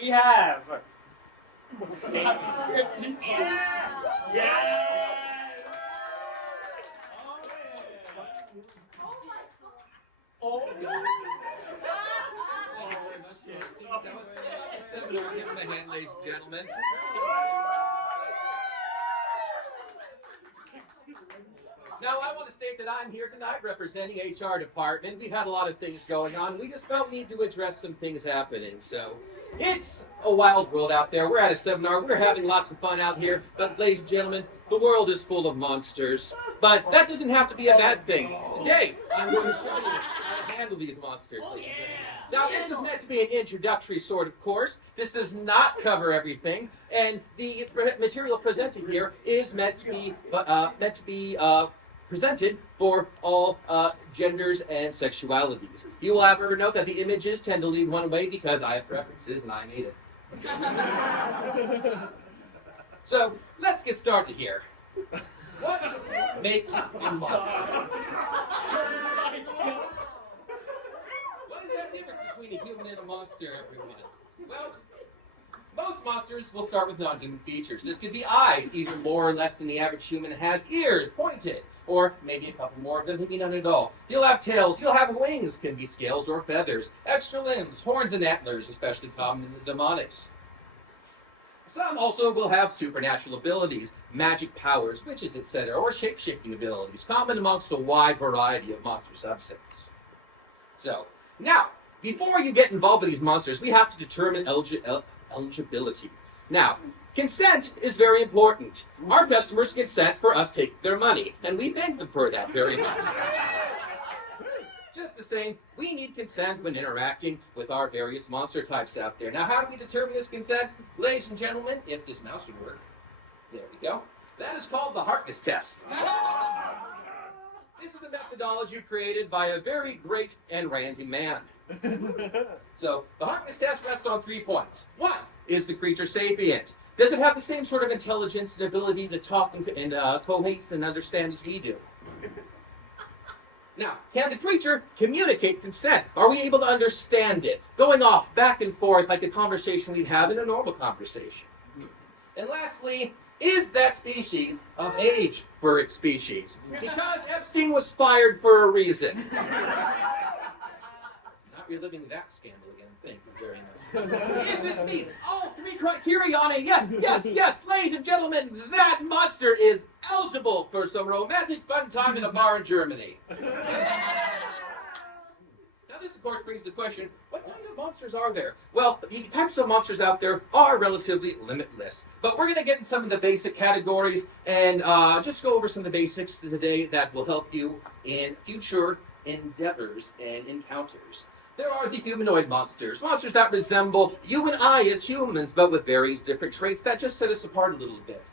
We have. Yeah. Oh, shit. Give him a hand, ladies and gentlemen. Now, I want to state that I'm here tonight representing HR department. We've had a lot of things going on. We just felt we need to address some things happening. So, it's a wild world out there. We're at a seminar. We're having lots of fun out here. But, ladies and gentlemen, the world is full of monsters. But that doesn't have to be a bad thing. Today, I'm going to show you how to handle these monsters. Now, this is meant to be an introductory sort of course. This does not cover everything. And the material presented here is meant to be presented for all genders and sexualities. You will however note that the images tend to lead one way because I have preferences and I made it. So, let's get started here. What makes a monster? What is that difference between a human and a monster, everyone? Well, most monsters will start with non-human features. This could be eyes, either more or less than the average human has, ears, pointed, or maybe a couple more of them, maybe none at all. You'll have tails, you'll have wings, can be scales or feathers, extra limbs, horns and antlers, especially common in the demonics. Some also will have supernatural abilities, magic powers, witches, etc., or shape-shifting abilities, common amongst a wide variety of monster subsets. So, now, before you get involved with these monsters, we have to determine eligibility. Now, consent is very important. Our customers consent for us taking their money, and we thank them for that very much. Just the same, we need consent when interacting with our various monster types out there. Now, how do we determine this consent? Ladies and gentlemen, if this mouse would work, there we go. That is called the Harkness test. This is a methodology created by a very great and randy man. So, the Harkness test rests on 3 points. 1, is the creature sapient? Does it have the same sort of intelligence and ability to talk and cohese and understand as we do? Now, can the creature communicate consent? Are we able to understand it? Going off, back and forth, like a conversation we'd have in a normal conversation. And lastly, is that species of age for its species? Because Epstein was fired for a reason. Not reliving that scandal again, thank you very much. If it meets all 3 criteria on a yes, ladies and gentlemen, that monster is eligible for some romantic fun time in a bar in Germany. Now this, of course, brings the question, what kind of monsters are there? Well, the types of monsters out there are relatively limitless. But we're going to get in some of the basic categories and just go over some of the basics today that will help you in future endeavors and encounters. There are the humanoid monsters, monsters that resemble you and I as humans, but with various different traits that just set us apart a little bit.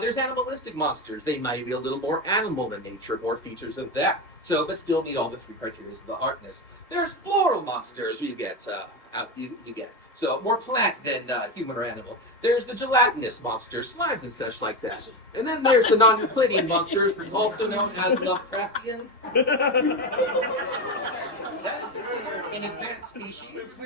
There's animalistic monsters. They might be a little more animal in nature, more features of that. So, but still meet all the 3 criteria of the Harkness. There's floral monsters. You get so more plant than human or animal. There's the gelatinous monsters, slimes and such like that. And then there's the non-Euclidean monsters, also known as Lovecraftian. That is considered an advanced species.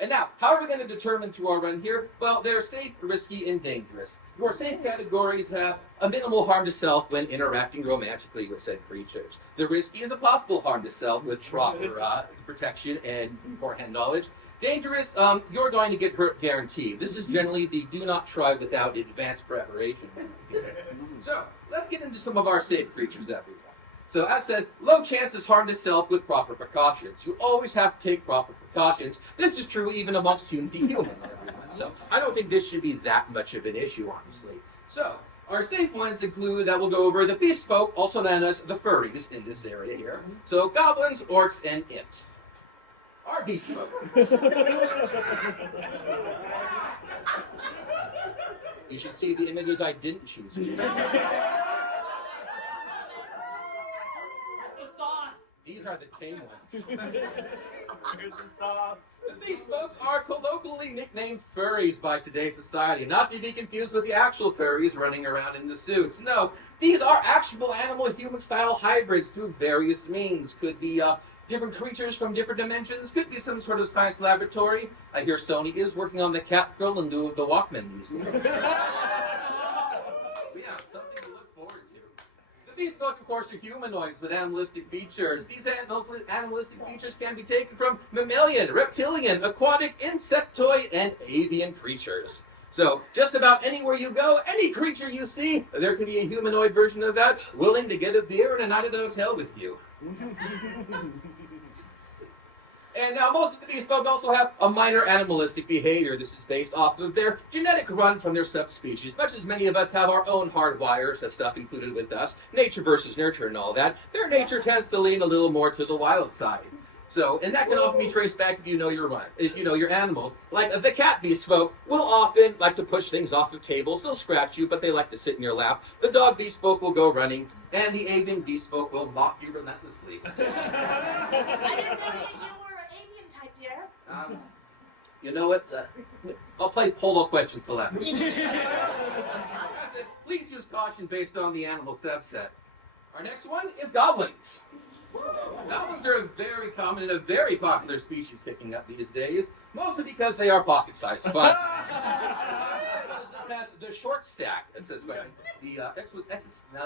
And now, how are we going to determine through our run here? Well, they're safe, risky, and dangerous. Your safe categories have a minimal harm to self when interacting romantically with said creatures. The risky is a possible harm to self with proper protection and beforehand knowledge. Dangerous, you're going to get hurt guaranteed. This is generally the do not try without advanced preparation. So, let's get into some of our safe creatures that we got. So, as said, low chance of harm to self with proper precautions. You always have to take proper precautions. This is true even amongst the human, everyone. So, I don't think this should be that much of an issue, honestly. So, our safe ones include that we'll go over the beast folk, also known as the furries in this area here. So, goblins, orcs, and imps. Our beast folk. You should see the images I didn't choose. These are the tame ones. Here's the sauce. These folks are colloquially nicknamed furries by today's society, not to be confused with the actual furries running around in the suits. No, these are actual animal-human style hybrids through various means. Could be different creatures from different dimensions. Could be some sort of science laboratory. I hear Sony is working on the Catgirl in lieu of the Walkman these days. Yeah, something to look forward to. The Bespoke, of course, are humanoids with animalistic features. These animalistic features can be taken from mammalian, reptilian, aquatic, insectoid, and avian creatures. So, just about anywhere you go, any creature you see, there can be a humanoid version of that, willing to get a beer and a night at a hotel with you. And now most of the Bespoke also have a minor animalistic behavior. This is based off of their genetic run from their subspecies. Much as many of us have our own hardwires, that stuff included with us, nature versus nurture and all that, their nature tends to lean a little more to the wild side. So, and that can often be traced back if you know your animals. Like the cat Bespoke will often like to push things off of tables. They'll scratch you, but they like to sit in your lap. The dog Bespoke will go running, and the avian Bespoke will mock you relentlessly. I didn't know that you were an avian type, dear. You know what? I'll play polo question for that. Please use caution based on the animal subset. Our next one is goblins. Goblins are a very common and a very popular species picking up these days, mostly because they are pocket-sized fun. It's known as the short stack. It says,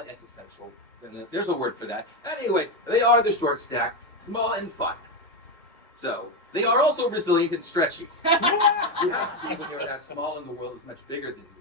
existential. There's a word for that. Anyway, they are the short stack, small and fun. So, they are also resilient and stretchy. You have to be when you're that small and the world is much bigger than you.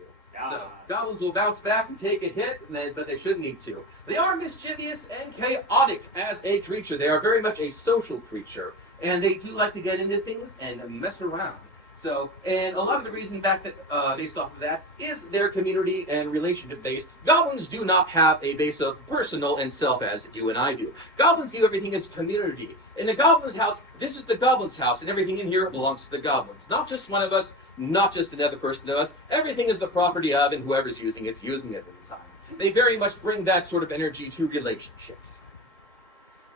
So, goblins will bounce back and take a hit, but they shouldn't need to. They are mischievous and chaotic as a creature. They are very much a social creature, and they do like to get into things and mess around. So, and a lot of the reason based off of that is their community and relationship base. Goblins do not have a base of personal and self as you and I do. Goblins view everything as community. In the goblin's house, this is the goblin's house, and everything in here belongs to the goblins. Not just one of us, not just another person of us. Everything is the property of, and whoever's using it's using it at the time. They very much bring that sort of energy to relationships.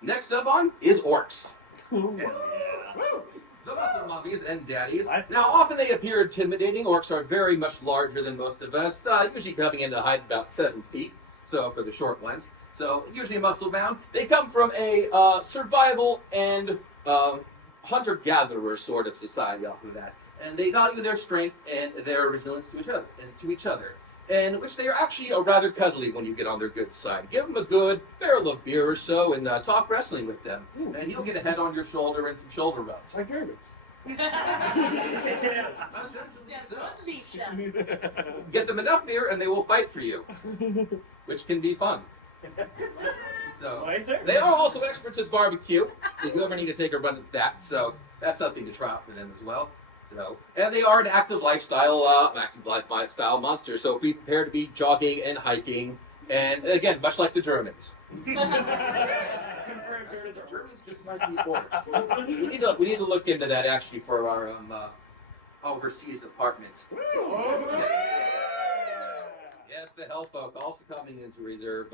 Next up on is orcs. The muscle mummies and daddies. Now, often they appear intimidating. Orcs are very much larger than most of us, usually coming into height about 7 feet, so for the short ones. So, usually muscle-bound. They come from a survival and hunter-gatherer sort of society off of that. And they value their strength and their resilience to each other. And which they are actually rather cuddly when you get on their good side. Give them a good barrel of beer or so and talk wrestling with them. Ooh. And you'll get a head on your shoulder and some shoulder rubs. Like Germans. Get them enough beer and they will fight for you. Which can be fun. So, they are also experts at barbecue. If you ever need to take a run at that, so that's something to try out for them as well. So, and they are an active lifestyle monster. So be prepared to be jogging and hiking, and again, much like the Germans. Germans just might be orcs. We need to look into that actually for our overseas apartment. Yes, the Hellfolk also coming into reserve.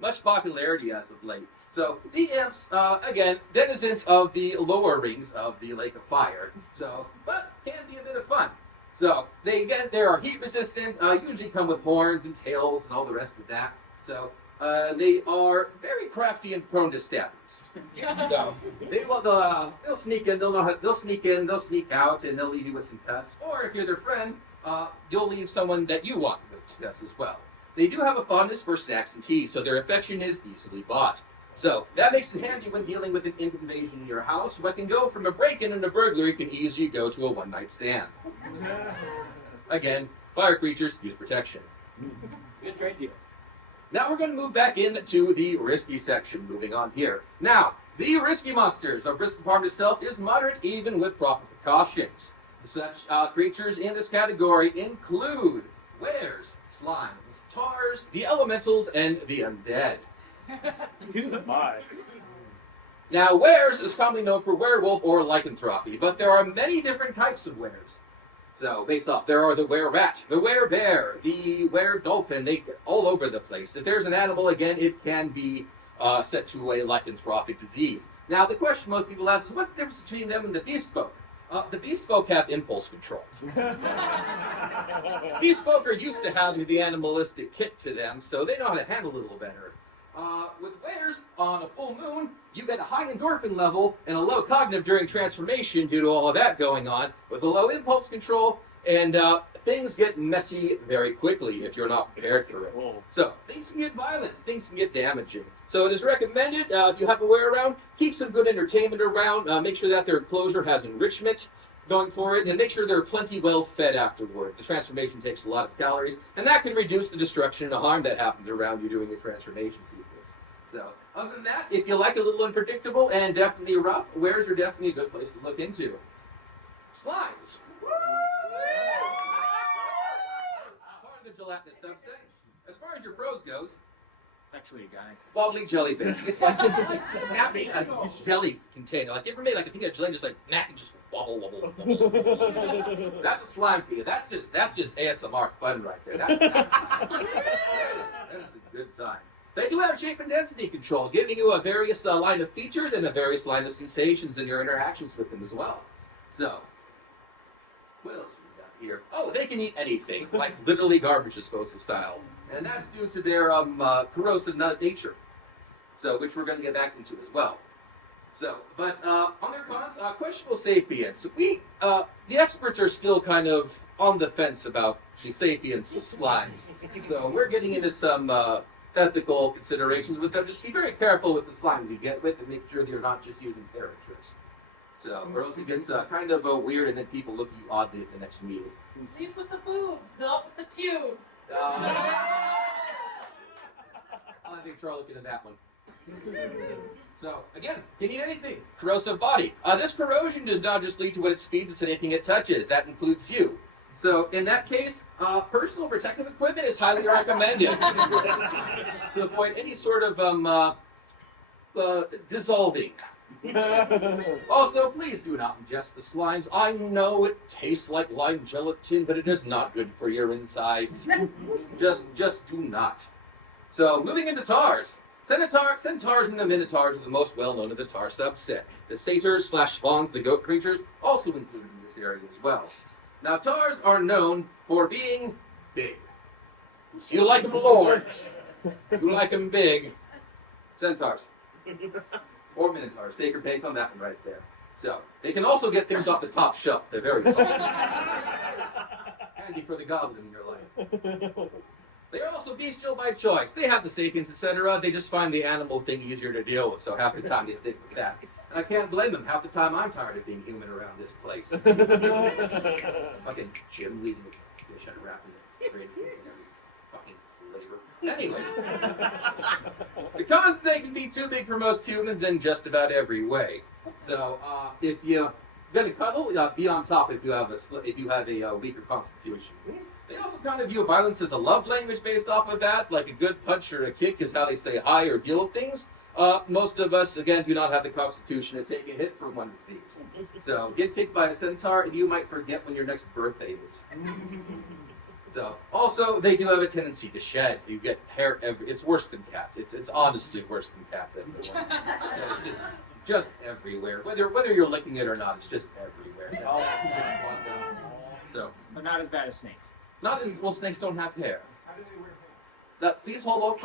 Much popularity as of late. So, the imps, again, denizens of the lower rings of the Lake of Fire. So, but can be a bit of fun. So, they are heat resistant, usually come with horns and tails and all the rest of that. So, they are very crafty and prone to stabbings. So, they'll sneak in, they'll sneak out, and they'll leave you with some cuts. Or if you're their friend, you'll leave someone that you want with cuts as well. They do have a fondness for snacks and tea, so their affection is easily bought. So, that makes it handy when dealing with an invasion in your house. What can go from a break-in and a burglary can easily go to a one-night stand. Again, fire creatures use protection. Good trade deal. Now we're going to move back into the risky section, moving on here. Now, the risky monsters. Our risk department itself is moderate even with proper precautions. Such creatures in this category include wares, slimes, tars, the elementals, and the undead. My. Now, wares is commonly known for werewolf or lycanthropy, but there are many different types of wares. So, based off, there are the were-rat, the were-bear, the were-dolphin. They get all over the place. If there's an animal, again, it can be set to a lycanthropic disease. Now, the question most people ask is, what's the difference between them and the Bespoke? The Bespoke have impulse control. Bespoke are used to having the animalistic kick to them, so they know how to handle it a little better. With wares, on a full moon, you get a high endorphin level and a low cognitive during transformation due to all of that going on, with a low impulse control, and things get messy very quickly if you're not prepared for it. Whoa. So, things can get violent, things can get damaging. So it is recommended, if you have a ware around, keep some good entertainment around, make sure that their enclosure has enrichment going for it, and make sure they're plenty well fed afterward. The transformation takes a lot of calories, and that can reduce the destruction and the harm that happens around you during a transformation sequence. So, other than that, if you like a little unpredictable and definitely rough, wares are definitely a good place to look into. Slimes. Part of the gelatinous subset. As far as your pros goes, It's actually a guy. wobbly jelly bits. It's like snapping a jelly container. Like you ever made like a thing of jelly just like and just wobble, wobble, wobble. That's a slime for you. That's just ASMR fun right there. That is a good time. They do have shape and density control, giving you a various line of features and a various line of sensations in your interactions with them as well. So, what else do we got here? Oh, they can eat anything, like literally garbage disposal style. And that's due to their corrosive nature, so which we're going to get back into as well. So, but on their cons, questionable sapience. The experts are still kind of on the fence about the sapience of slimes. So we're getting into some ethical considerations with them. Just be very careful with the slimes you get with and make sure that you're not just using parent tricks. So, or else it gets kind of weird and then people look at you oddly at the next meeting. Sleep with the boobs, not with the cubes. I'll have HR look into that one. So, again, can eat anything. Corrosive body. This corrosion does not just lead to what it feeds, it's anything it touches. That includes you. So, in that case, personal protective equipment is highly recommended to avoid any sort of dissolving. Also, please do not ingest the slimes. I know it tastes like lime gelatin, but it is not good for your insides. Just do not. So, moving into tars. Centaurs and the minotaurs are the most well-known of the tar subset. The satyrs / fawns, the goat creatures, also included in this area as well. Now, tars are known for being big. You like them large. You like them big. Centaurs. Or minotaurs. Take your pace on that one right there. So, they can also get things off the top shelf. They're very tall. Handy for the goblin in your life. They are also bestial by choice. They have the sapience, etc. They just find the animal thing easier to deal with, so half the time they stick with that. And I can't blame them. Half the time I'm tired of being human around this place. Fucking Jim leading the fish unwrapping the great and every fucking flavor. Anyways, because they can be too big for most humans in just about every way. So if you're gonna cuddle, be on top if you have a weaker constitution. They also kind of view violence as a love language based off of that, like a good punch or a kick is how they say hi or deal with things. Most of us, again, do not have the constitution to take a hit for one of these. So, get kicked by a centaur, and you might forget when your next birthday is. So, also, they do have a tendency to shed. You get hair it's worse than cats. It's honestly worse than cats. It's just everywhere. Whether you're licking it or not, it's just everywhere. So, But not as bad as snakes. not as well. Snakes don't have hair. How do they wear hair? Please hold on.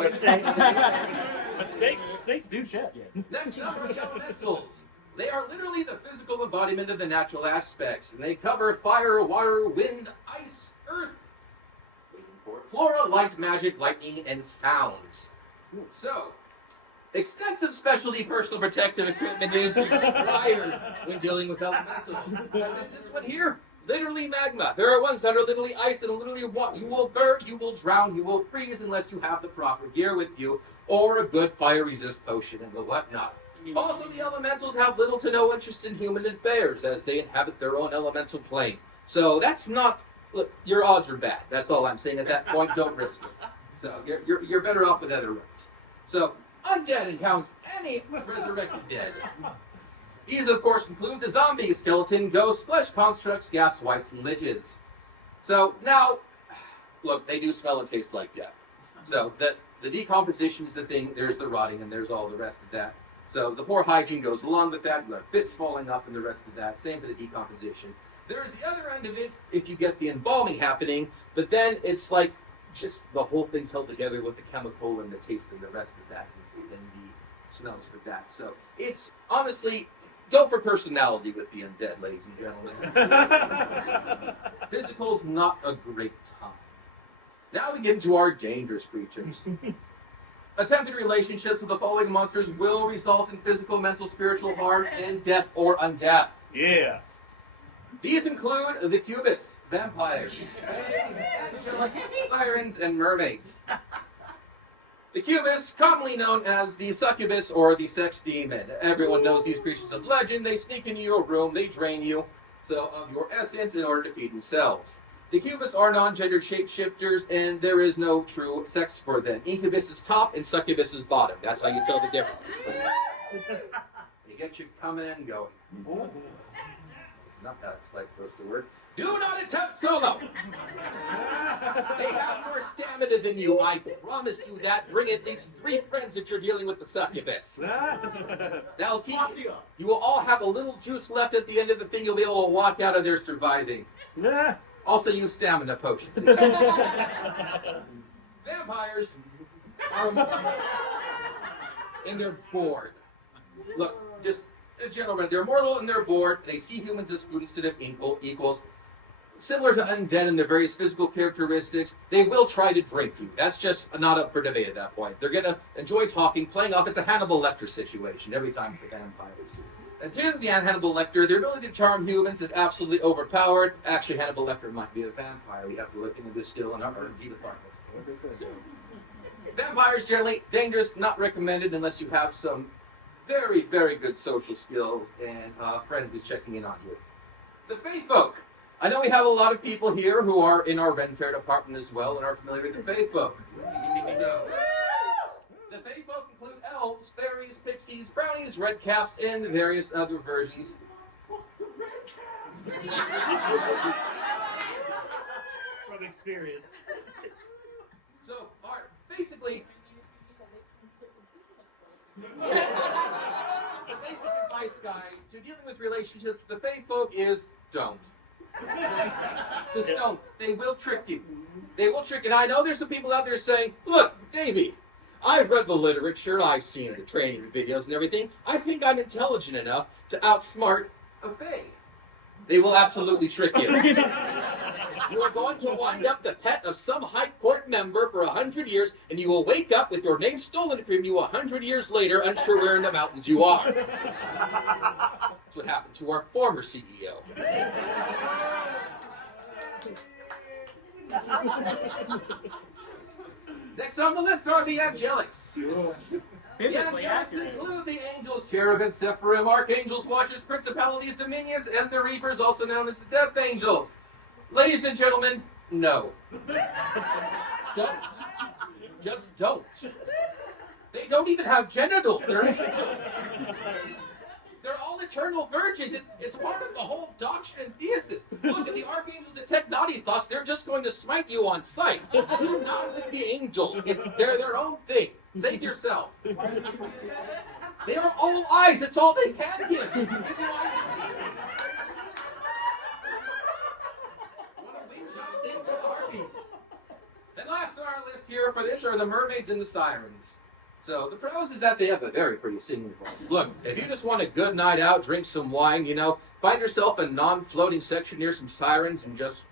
But snakes do shed. Yeah. Next up are the elementals. They are literally the physical embodiment of the natural aspects, and they cover fire, water, wind, ice, earth, flora, light, magic, lightning, and sound. So, extensive specialty personal protective equipment is required when dealing with elementals. As in this one here, literally magma. There are ones that are literally ice and literally water. You will burn, you will drown, you will freeze unless you have the proper gear with you, or a good fire resist potion and the whatnot. Also, the elementals have little to no interest in human affairs, as they inhabit their own elemental plane. So that's not. Look, your odds are bad. That's all I'm saying at that point. Don't risk it. So you're better off with other roads. So undead encounters any resurrected dead. These, of course, include the zombie, skeleton, ghosts, flesh constructs, gas whites, and liches. So now, look, they do smell and taste like death. So the decomposition is the thing. There's the rotting, and there's all the rest of that. So the poor hygiene goes along with that. You have bits falling off and the rest of that. Same for the decomposition. There's the other end of it if you get the embalming happening, but then it's like just the whole thing's held together with the chemical and the taste and the rest of that. than the smells for that. So it's honestly, go for personality with the undead, ladies and gentlemen. Physical's not a great time. Now we get into our dangerous creatures. Attempted relationships with the following monsters will result in physical, mental, spiritual harm, and death or undeath. Yeah. These include the cubus, vampires, angelic, sirens, and mermaids. The cubus, commonly known as the succubus or the sex demon. Everyone knows these creatures of legend. They sneak into your room, they drain you of your essence in order to feed themselves. The cubus are non-gendered shapeshifters, and there is no true sex for them. Incubus is top and succubus is bottom. That's how you tell the difference between them. They get you coming and going. It's not that it's like supposed to work. Do not attempt solo! They have more stamina than you. I promise you that. Bring at least 3 friends if you're dealing with the succubus. That'll keep you. You will all have a little juice left at the end of the thing. You'll be able to walk out of there surviving. Also use stamina potions. Vampires are and they're bored. Look, just gentlemen, they're mortal and they're bored. They see humans as food instead of equals. Similar to undead in their various physical characteristics, they will try to drink you. That's just not up for debate at that point. They're going to enjoy talking, playing off. It's a Hannibal Lecter situation every time for vampires. And to the Hannibal Lecter, their ability to charm humans is absolutely overpowered. Actually, Hannibal Lecter might be a vampire. We have to look into this still in our R&D department. Vampires generally dangerous, not recommended unless you have some very, very good social skills and friends who's checking in on you. The Fae Folk. I know we have a lot of people here who are in our Ren Fair department as well and are familiar with the Fae Folk. So, the Fae Folk include elves, fairies, pixies, brownies, redcaps, and various other versions. From experience. So, basically, the basic advice guide to dealing with relationships with the Fae Folk is don't. Just don't. They will trick you. They will trick you. And I know there's some people out there saying, look, Davey, I've read the literature, I've seen the training videos and everything. I think I'm intelligent enough to outsmart a Fae. They will absolutely trick you. You are going to wind up the pet of some high court member for 100 years, and you will wake up with your name stolen from you 100 years later, unsure where in the mountains you are. That's what happened to our former CEO. Next on the list are the angelics. The angelics include the angels, cherubim, Sephirim, archangels, watchers, principalities, dominions, and the reapers, also known as the death angels. Ladies and gentlemen, no. Don't. Just don't. They don't even have genitals. They're angels. They're all eternal virgins. It's part of the whole doctrine and thesis. Look, if the archangels detect naughty thoughts, they're just going to smite you on sight. Do not with the angels. They're their own thing. Save yourself. They are all eyes. That's all they can give. And last on our list here for this are the mermaids and the sirens. So the pros is that they have a very pretty singing voice. Look, if you just want a good night out, drink some wine, find yourself a non-floating section near some sirens and just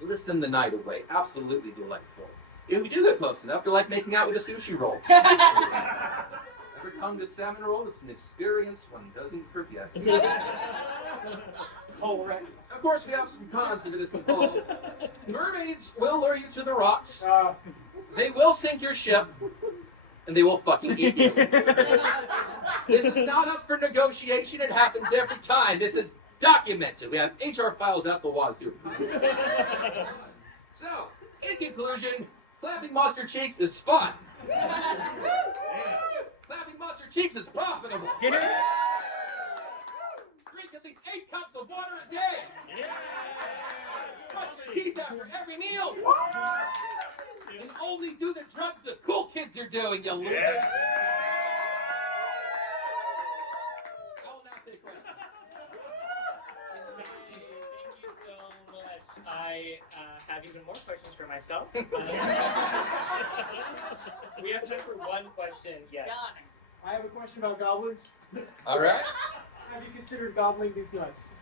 listen the night away. Absolutely delightful. If you do get close enough, they're like making out with a sushi roll. Ever tongued a salmon roll? It's an experience one doesn't forget. All right. Of course, we have some cons to this involved. Mermaids will lure you to the rocks. They will sink your ship. And they will fucking eat you. This is not up for negotiation. It happens every time. This is documented. We have HR files out the wazoo. So, in conclusion, clapping monster cheeks is fun. Clapping monster cheeks is profitable. Drink at least 8 cups of water a day. Brush your teeth after every meal. And only do the drugs the cool kids are doing, you losers. I will now take questions. Thank you so much. I have even more questions for myself. We have time for one question. Yes. Got it. I have a question about goblins. All right. Have you considered gobbling these nuts?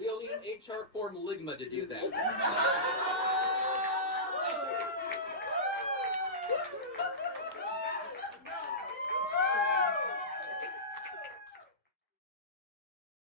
We'll need an HR form ligma to do that.